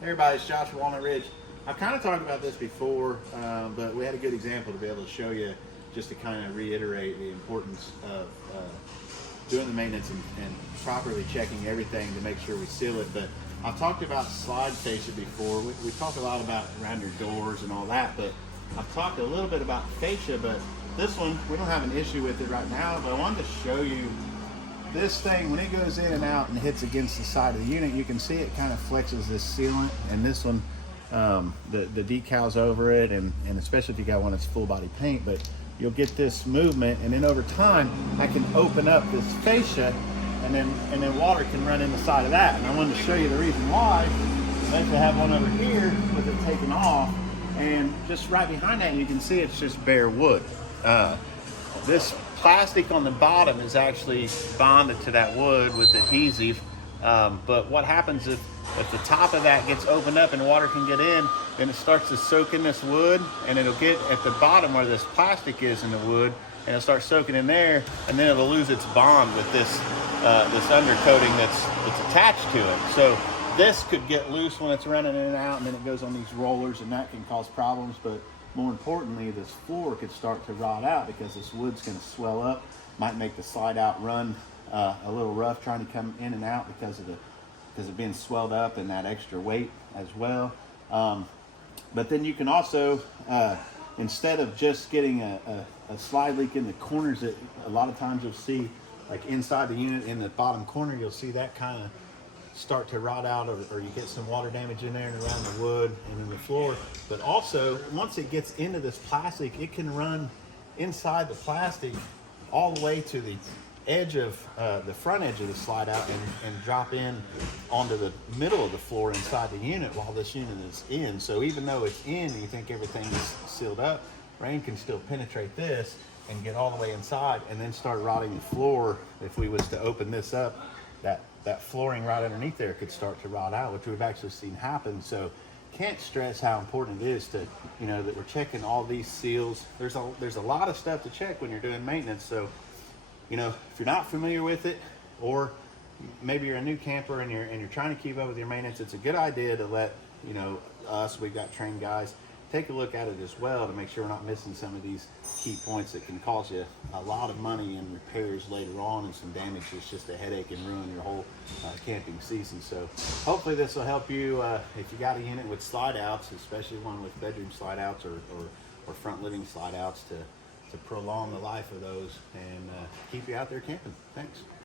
Hey everybody, it's Josh from Walnut Ridge. I've kind of talked about this before, but we had a good example to be able to show you, just to kind of reiterate the importance of doing the maintenance and properly checking everything to make sure we seal it. But I've talked about slide fascia before. We talk a lot about around your doors and all that, but I've talked a little bit about fascia, but this one, we don't have an issue with it right now, but I wanted to show you this thing. When it goes in and out and hits against the side of the unit, you can see it kind of flexes this sealant, and this one, the decals over it, and especially if you got one that's full body paint, but you'll get this movement, and then over time I can open up this fascia, and then water can run in the side of that. And I wanted to show you the reason why. I actually have one over here with it taken off, and just right behind that you can see it's just bare wood. This plastic on the bottom is actually bonded to that wood with adhesive, but what happens if the top of that gets opened up and water can get in, then it starts to soak in this wood, and it'll get at the bottom where this plastic is in the wood, and it'll start soaking in there, and then it'll lose its bond with this undercoating that's attached to it. So this could get loose when it's running in and out, and then it goes on these rollers, and that can cause problems. But more importantly, this floor could start to rot out because this wood's going to swell up, might make the slide out run a little rough trying to come in and out because of being swelled up and that extra weight as well. But then you can also, instead of just getting a slide leak in the corners, that a lot of times you'll see, like inside the unit in the bottom corner, you'll see that kind of start to rot out, or you get some water damage in there and around the wood and in the floor. But also, once it gets into this plastic, it can run inside the plastic all the way to the edge of the front edge of the slide out, and drop in onto the middle of the floor inside the unit while this unit is in. So even though it's in, you think everything is sealed up, rain can still penetrate this and get all the way inside and then start rotting the floor. If we was to open this up, that flooring right underneath there could start to rot out, which we've actually seen happen. So can't stress how important it is to, that we're checking all these seals. There's a lot of stuff to check when you're doing maintenance. So, if you're not familiar with it, or maybe you're a new camper and you're trying to keep up with your maintenance, it's a good idea to let us, we've got trained guys, take a look at it as well to make sure we're not missing some of these key points that can cause you a lot of money in repairs later on, and some damage that's just a headache and ruin your whole camping season. So hopefully this will help you if you got a unit with slide outs, especially one with bedroom slide outs or front living slide outs, to prolong the life of those and keep you out there camping. Thanks.